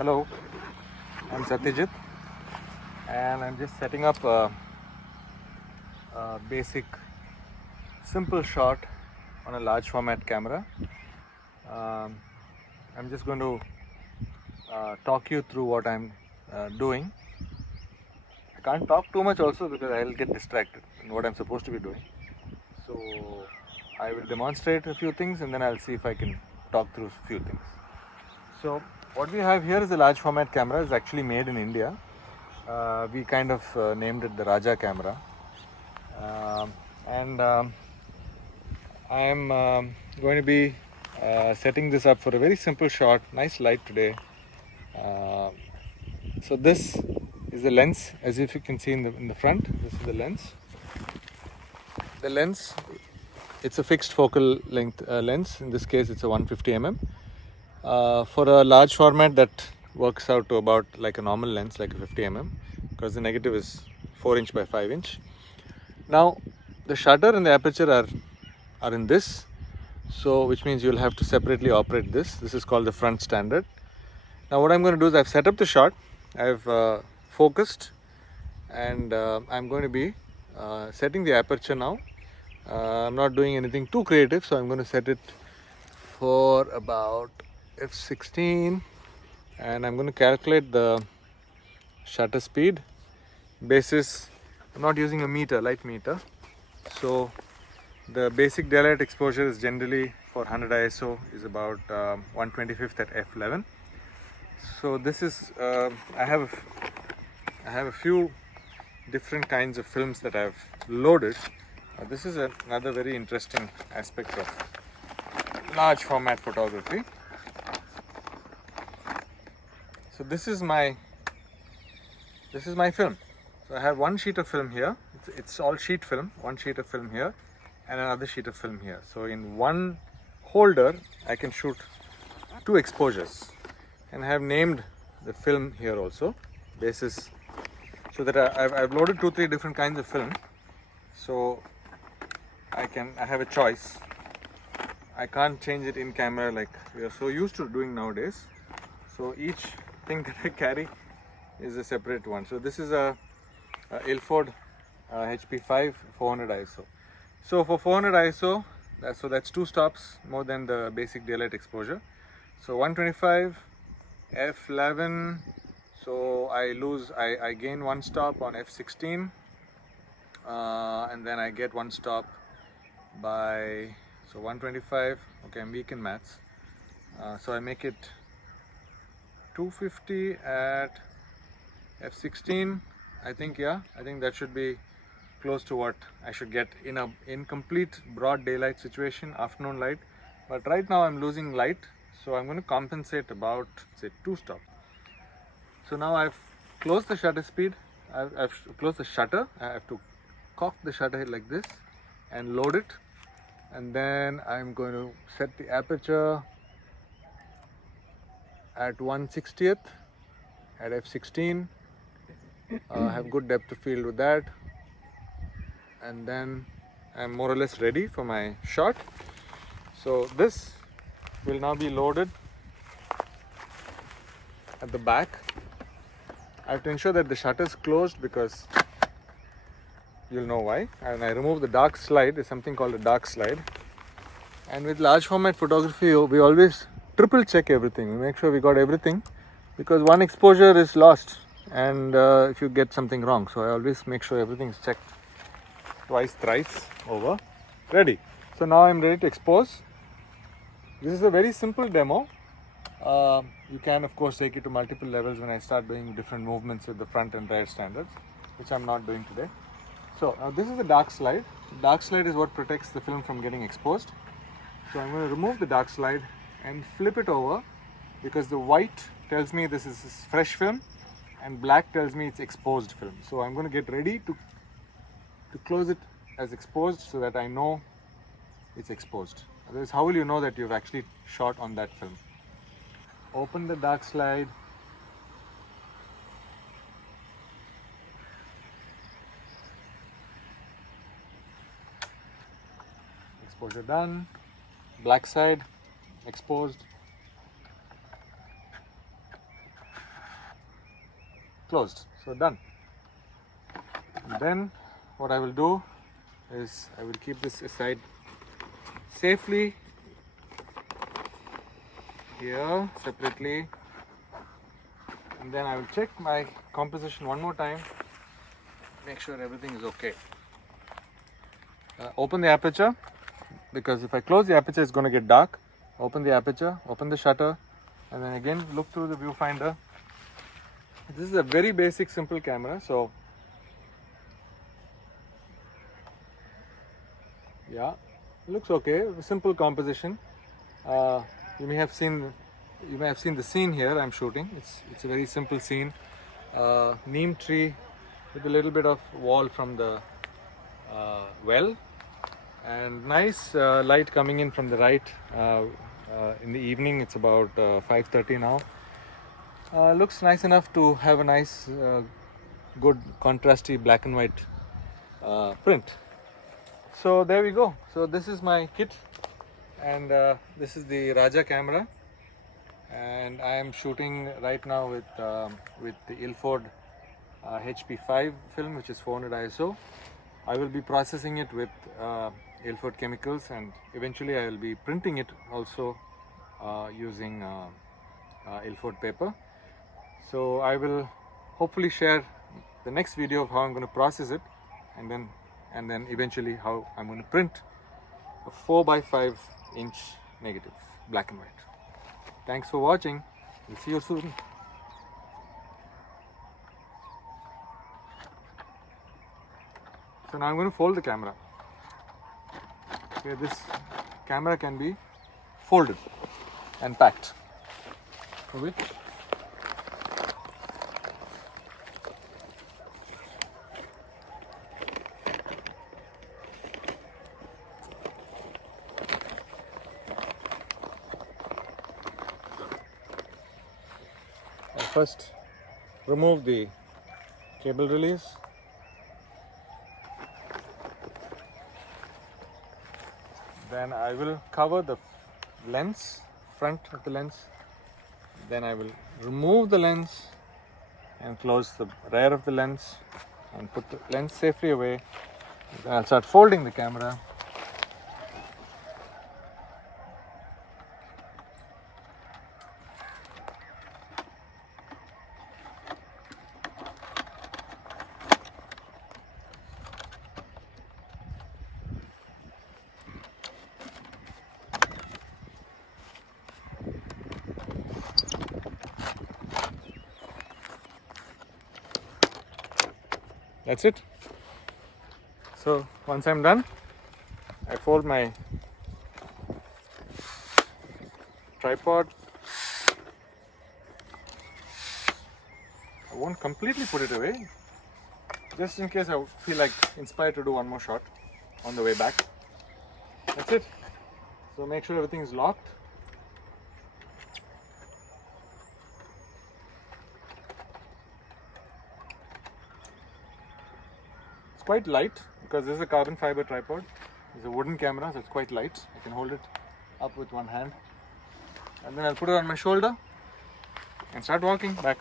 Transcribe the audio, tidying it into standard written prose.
Hello, I'm Satyajit and I'm just setting up a basic simple shot on a large format camera. I'm just going to talk you through what I'm doing. I can't talk too much also because I'll get distracted in what I'm supposed to be doing. So I will demonstrate a few things and then I'll see if I can talk through a few things. So what we have here is a large format camera. It's actually made in India. We kind of named it the Raja camera. I am going to be setting this up for a very simple shot. Nice light today. So this is the lens, as if you can see in the front. This is the lens. The lens, it's a fixed focal length lens. In this case, it's a 150 mm. For a large format, that works out to about like a normal lens, like a 50 mm, because the negative is 4 inch by 5 inch. Now, the shutter and the aperture are in this, so which means you'll have to separately operate this. This is called the front standard. Now, what I'm going to do is I've set up the shot, I've focused, and I'm going to be setting the aperture now. I'm not doing anything too creative, so I'm going to set it for about f16, and I'm going to calculate the shutter speed basis. I'm not using a meter, light meter. So the basic daylight exposure is generally for 100 ISO is about 1/25 at f11. So this is I have a few different kinds of films that I've loaded. This is another very interesting aspect of large format photography. So this is my film. So I have one sheet of film here. It's all sheet film. One sheet of film here, and another sheet of film here. So in one holder, I can shoot 2 exposures, and I have named the film here also. Basis, so that I've loaded 2-3 different kinds of film. So I have a choice. I can't change it in camera like we are so used to doing nowadays. So each thing that I carry is a separate one. So this is a Ilford HP5 400 ISO. So for 400 ISO, that's 2 stops more than the basic daylight exposure. So 125 f11. So I gain 1 stop on f16, and then I get 1 stop by, so 125. Okay, I'm weak in maths. So I make it 250 at f16. I think that should be close to what I should get in complete broad daylight situation, afternoon light. But right now I'm losing light, so I'm going to compensate about, say, 2 stops. So now I've closed the shutter speed. I've closed the shutter. I have to cock the shutter like this and load it, and then I'm going to set the aperture at 1/60th at f16. Have good depth of field with that, and then I'm more or less ready for my shot. So this will now be loaded at the back. I have to ensure that the shutter is closed because you'll know why. And I remove the dark slide. There's something called a dark slide. And with large format photography, we always triple check everything. We make sure we got everything, because one exposure is lost, and if you get something wrong. So I always make sure everything is checked twice, thrice over. Ready. So now I'm ready to expose. This is a very simple demo. You can of course take it to multiple levels when I start doing different movements with the front and rear standards, which I'm not doing today. So now this is the dark slide. The dark slide is what protects the film from getting exposed. So I'm going to remove the dark slide and flip it over, because the white tells me this is fresh film and black tells me it's exposed film. So I'm going to get ready to close it as exposed, so that I know it's exposed. Otherwise, how will you know that you've actually shot on that film? Open the dark slide. Exposure done. Black side exposed. closed. So done. Then what I will do is I will keep this aside safely here separately, and then I will check my composition one more time, make sure everything is okay. Open the aperture, because if I close the aperture it's going to get dark. Open the aperture, open the shutter, and then again look through the viewfinder. This is a very basic simple camera, so yeah, it looks okay. Simple composition. You may have seen the scene here I'm shooting. It's a very simple scene. Neem tree with a little bit of wall from the well, and nice light coming in from the right. In the evening, it's about 5:30 now. Looks nice enough to have a nice, good contrasty black and white print. So there we go. So this is my kit, and this is the Raja camera, and I am shooting right now with the Ilford HP5 film, which is 400 ISO. I will be processing it with Ilford chemicals, and eventually I will be printing it also using Ilford paper. So I will hopefully share the next video of how I'm going to process it, and then eventually how I'm going to print a 4x5 inch negative, black and white. Thanks for watching. We'll see you soon. So now I'm going to fold the camera. Okay, this camera can be folded and packed. For which I'll first remove the cable release. Then I will cover the lens, front of the lens. Then I will remove the lens and close the rear of the lens and put the lens safely away. Then I'll start folding the camera. That's it. So once I'm done, I fold my tripod. I won't completely put it away, just in case I feel like inspired to do one more shot on the way back. That's it. So make sure everything is locked. It's quite light because this is a carbon fiber tripod. It's a wooden camera, so it's quite light. I can hold it up with one hand, and then I'll put it on my shoulder and start walking back.